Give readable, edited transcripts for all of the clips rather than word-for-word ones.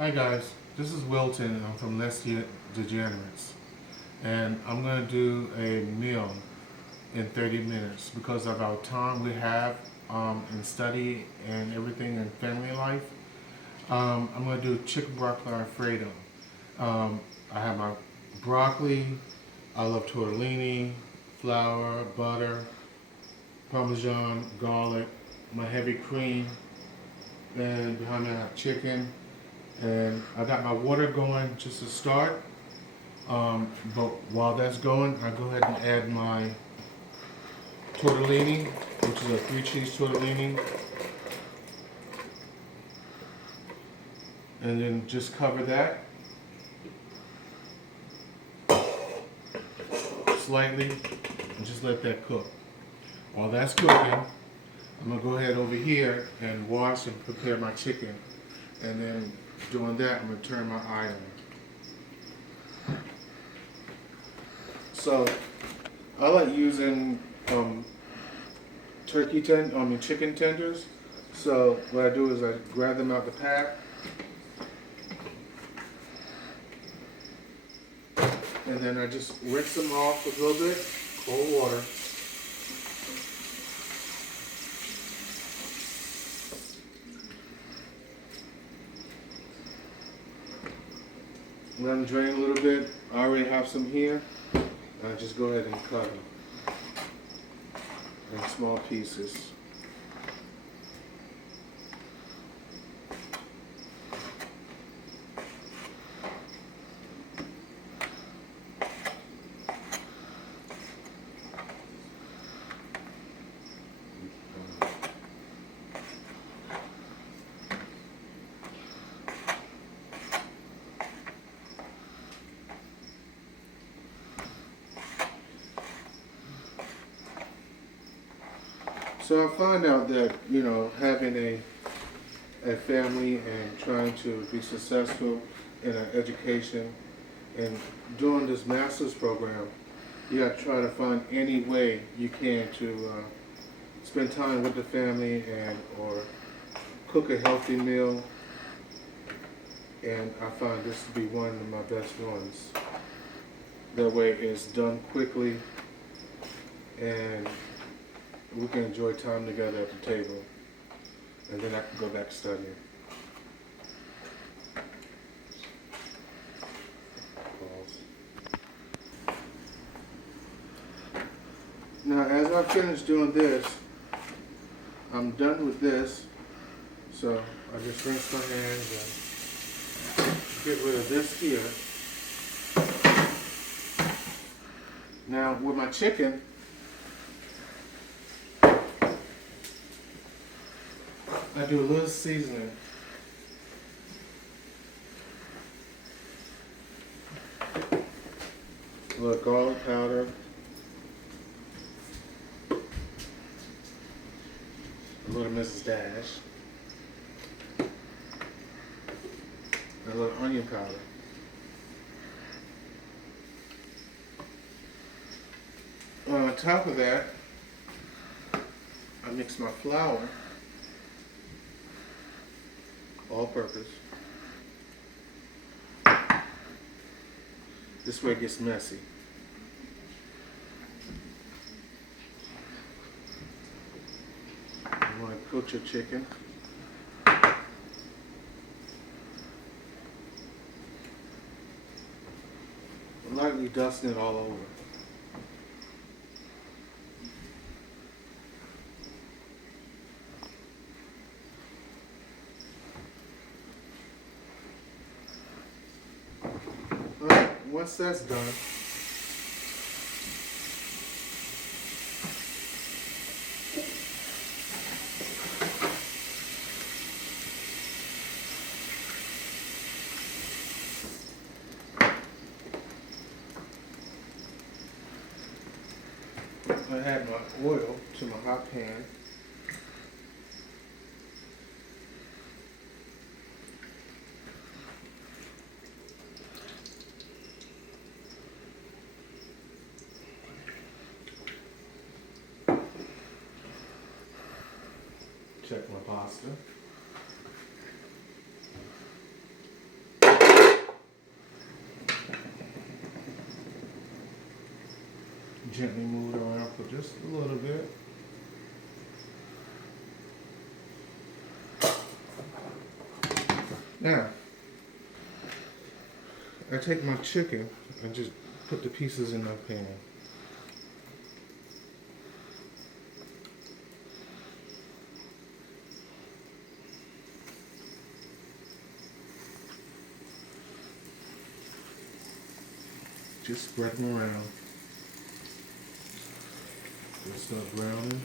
Hi guys, this is Wilton and I'm from Less Degenerates. And I'm going to do a meal in 30 minutes because of our time we have in study and everything in family life. I'm going to do chicken broccoli Alfredo. I have my broccoli, I love tortellini, flour, butter, parmesan, garlic, my heavy cream, and behind me I have chicken. And I got my water going just to start. But while that's going, I go ahead and add my tortellini, which is a 3 cheese tortellini, and then just cover that slightly and just let that cook. While that's cooking, I'm gonna go ahead over here and wash and prepare my chicken, and then doing that, I'm gonna turn my eye on. So I like using chicken tenders. So what I do is I grab them out the pack, and then I just rinse them off with a little bit cold water. Let them drain a little bit. I already have some here. I just go ahead and cut them in small pieces. So I find out that, having a family and trying to be successful in an education and doing this master's program, you got to try to find any way you can to spend time with the family and or cook a healthy meal. And I find this to be one of my best ones. That way it's done quickly and we can enjoy time together at the table, and then I can go back studying. Now, as I finish doing this, I'm done with this, so I just rinse my hands and get rid of this here. Now, with my chicken, I do a little seasoning. A little garlic powder. A little Mrs. Dash. A little onion powder. On top of that, I mix my flour, all purpose. This way it gets messy. You want to coat your chicken. Lightly dusting it all over. Once that's done, I add my oil to my hot pan. Check my pasta. Gently move it around for just a little bit. Now, I take my chicken and just put the pieces in the pan. Just spread them around. Just start browning.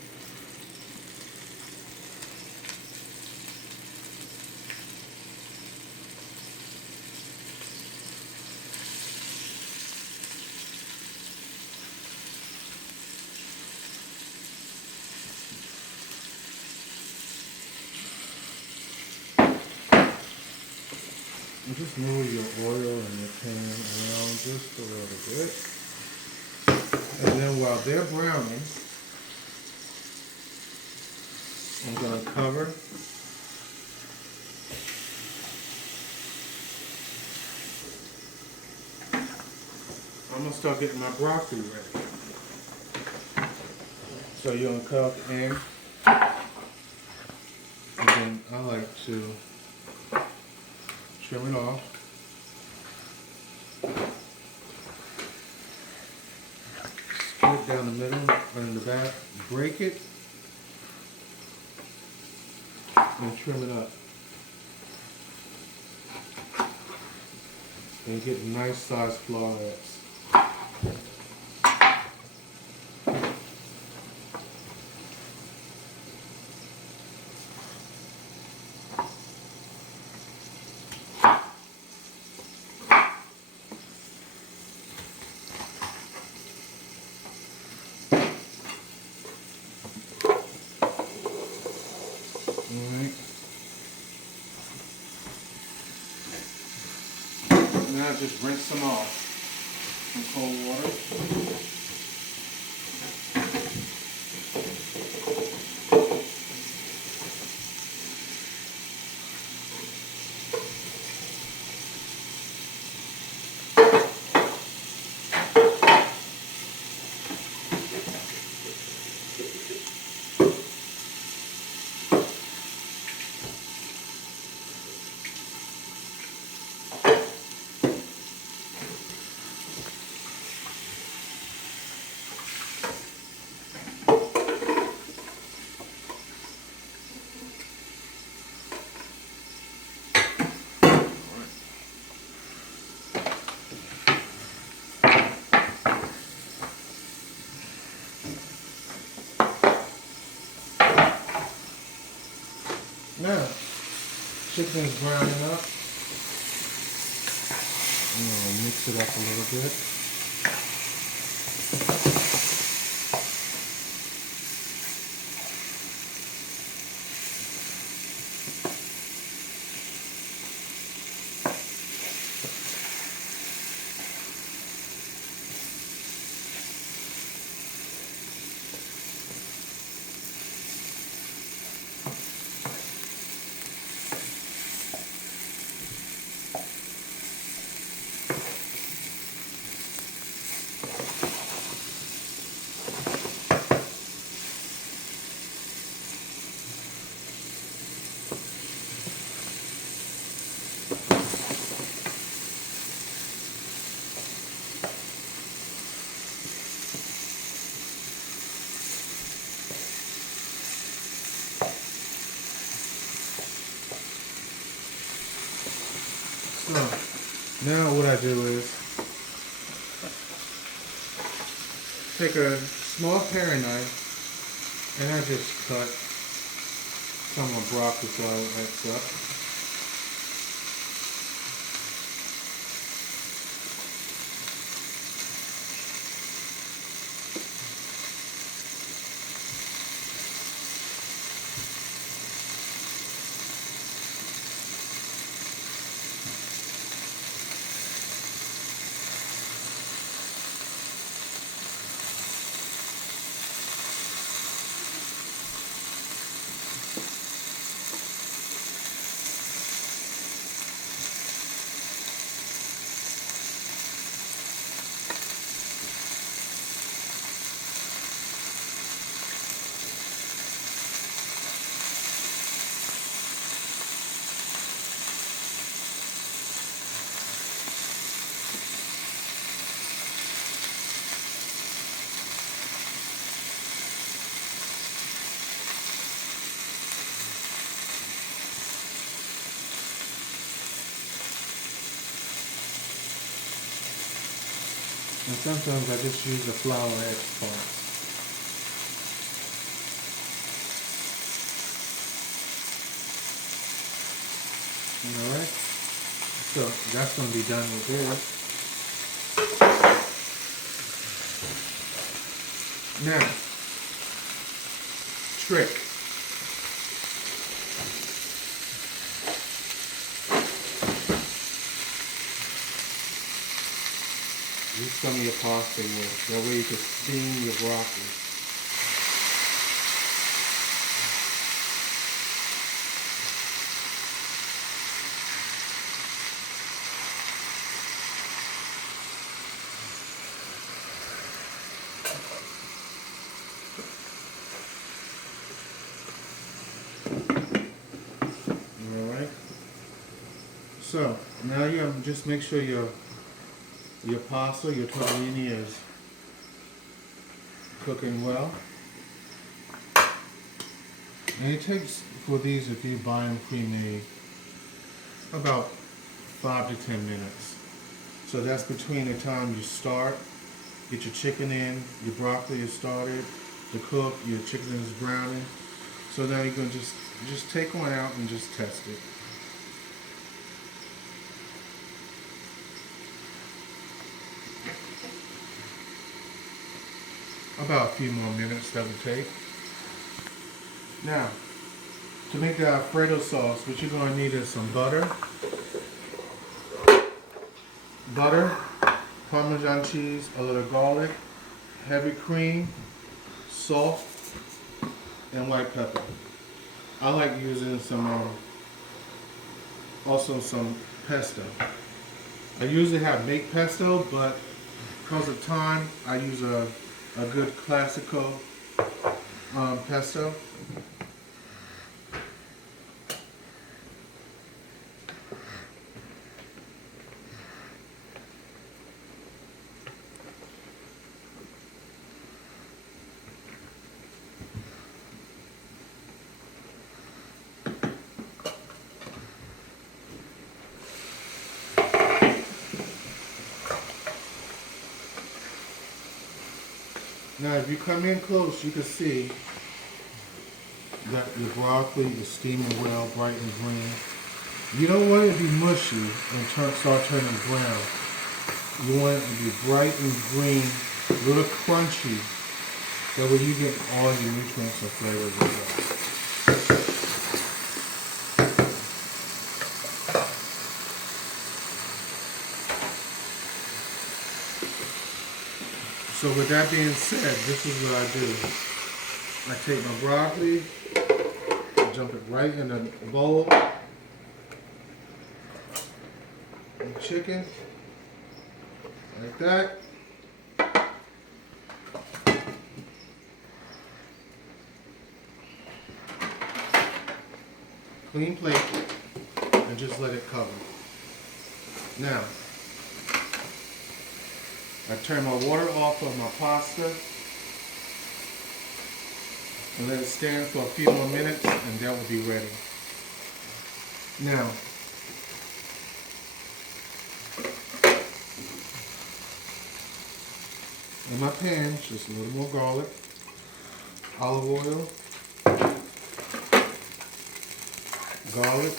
And just move your oil and your pan around just a little bit. And then while they're browning, I'm going to cover. I'm going to start getting my broccoli ready. So you're going to cover in. And then I like to trim it off. Split down the middle and the back, break it, and trim it up. And get nice sized florets. Alright. Now just rinse them off in cold water. Now, chicken is browning up. I'm going to mix it up a little bit. So, now what I do is take a small paring knife and I just cut some of my broccoli so it ends up. And sometimes I just use the flour edge part. Alright? So that's going to be done with this. Now, trick. Use some of your pasta with. That way you can steam your broccoli. Alright. So now you have to just make sure your pasta, your tortellini is cooking well. And it takes, for these, if you buy them pre-made, about 5 to 10 minutes. So that's between the time you start, get your chicken in, your broccoli is started to cook, your chicken is browning. So now you can just take one out and just test it. About a few more minutes that would take. Now, to make the Alfredo sauce, what you're going to need is some butter, Parmesan cheese, a little garlic, heavy cream, salt, and white pepper. I like using also some pesto. I usually have baked pesto, but because of time, I use a good classical pesto. Now if you come in close, you can see that your broccoli is steaming well, bright and green. You don't want it to be mushy and start turning brown. You want it to be bright and green, a little crunchy. That way you get all your nutrients and flavors as well. So with that being said, this is what I do. I take my broccoli, dump it right in the bowl, the chicken, like that. Clean plate, and just let it cover. Now, I turn my water off of my pasta and let it stand for a few more minutes, and that will be ready. Now, in my pan, just a little more garlic, olive oil, garlic,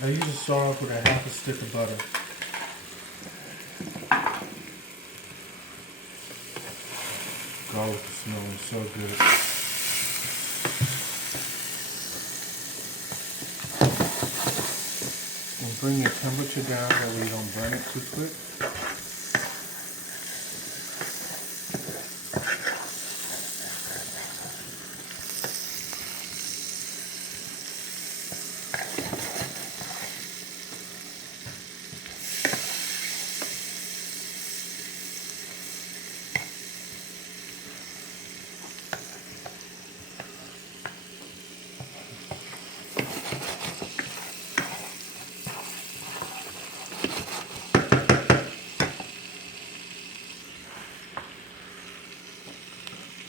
I usually start off with a half a stick of butter. Garlic is smelling so good. And bring your temperature down that way you don't burn it too quick.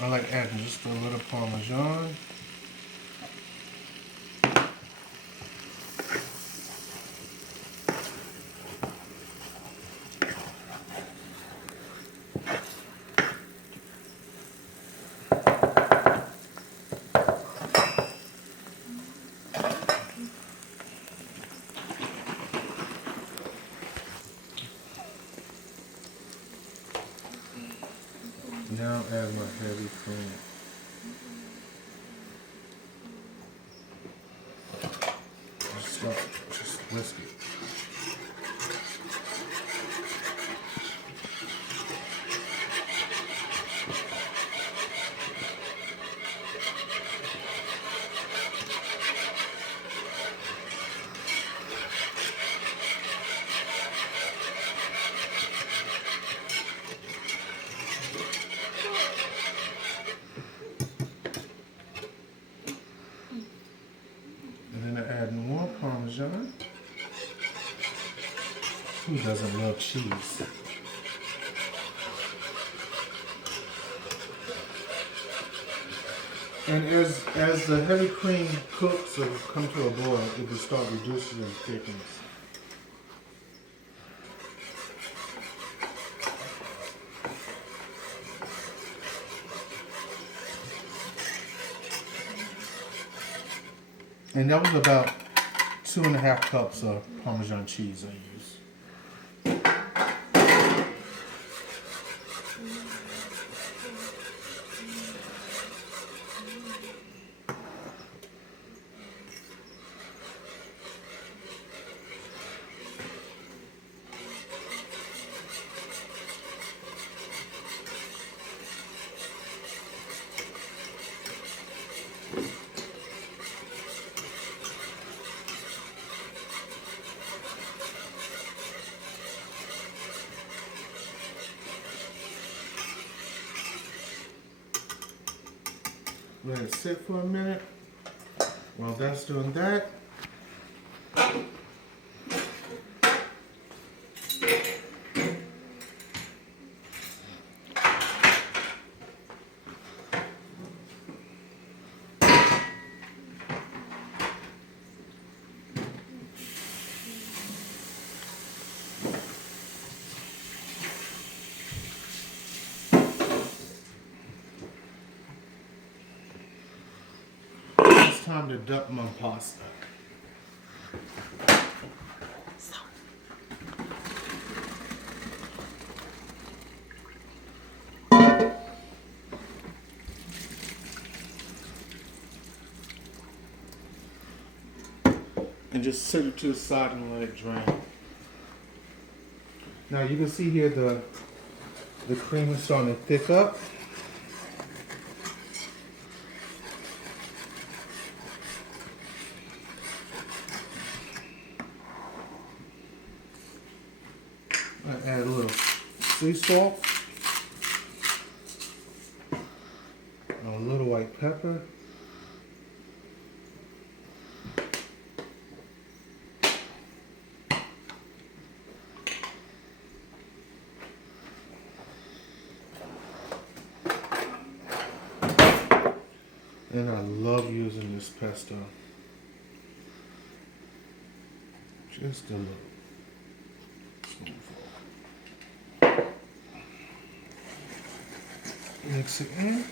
I like adding just a little Parmesan. Now add my heavy cream. Just whisk it. And then I add more Parmesan. Who doesn't love cheese? And as the heavy cream cooks or come to a boil, it will start reducing in thickness. And that was about 2.5 cups of Parmesan cheese I used. Let it sit for a minute. While that's doing that, it's time to dump my pasta. And just set it to the side and let it drain. Now you can see here the cream is starting to thick up. I add a little sea salt, a little white pepper, and I love using this pesto. Just a little spoonful. Mix it in.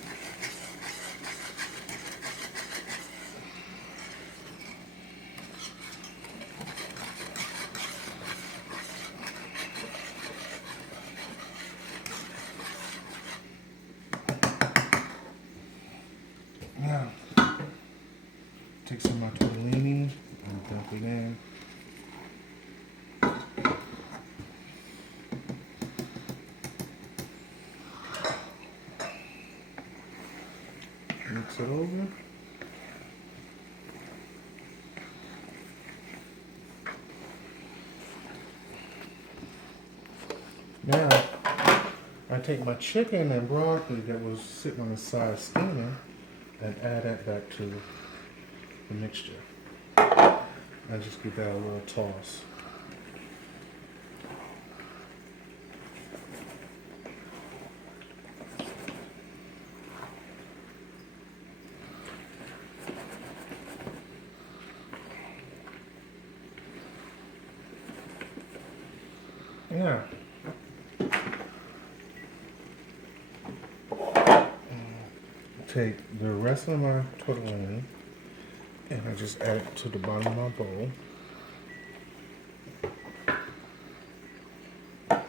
Now, take some of my tortellini and dump it in. Mix it over. Now, I take my chicken and broccoli that was sitting on the side steaming and add that back to the mixture. I just give that a little toss. Yeah. Take the rest of my tortellini and I just add it to the bottom of my bowl. And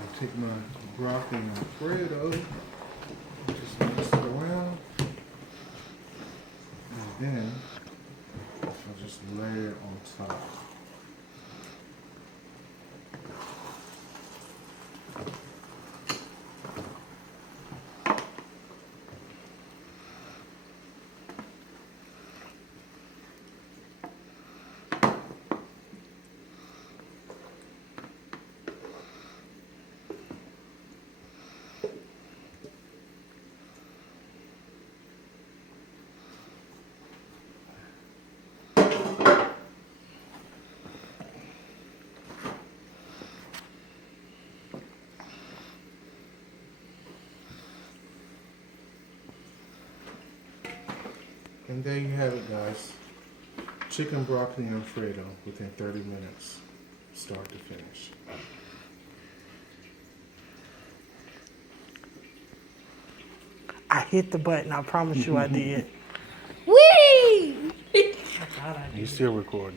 I'll take my broccoli and Alfredo, just mix it around, and then I'll just lay it on top. And there you have it, guys. Chicken broccoli and Alfredo within 30 minutes, start to finish. I hit the button. I promise you I did. Whee! You still recording?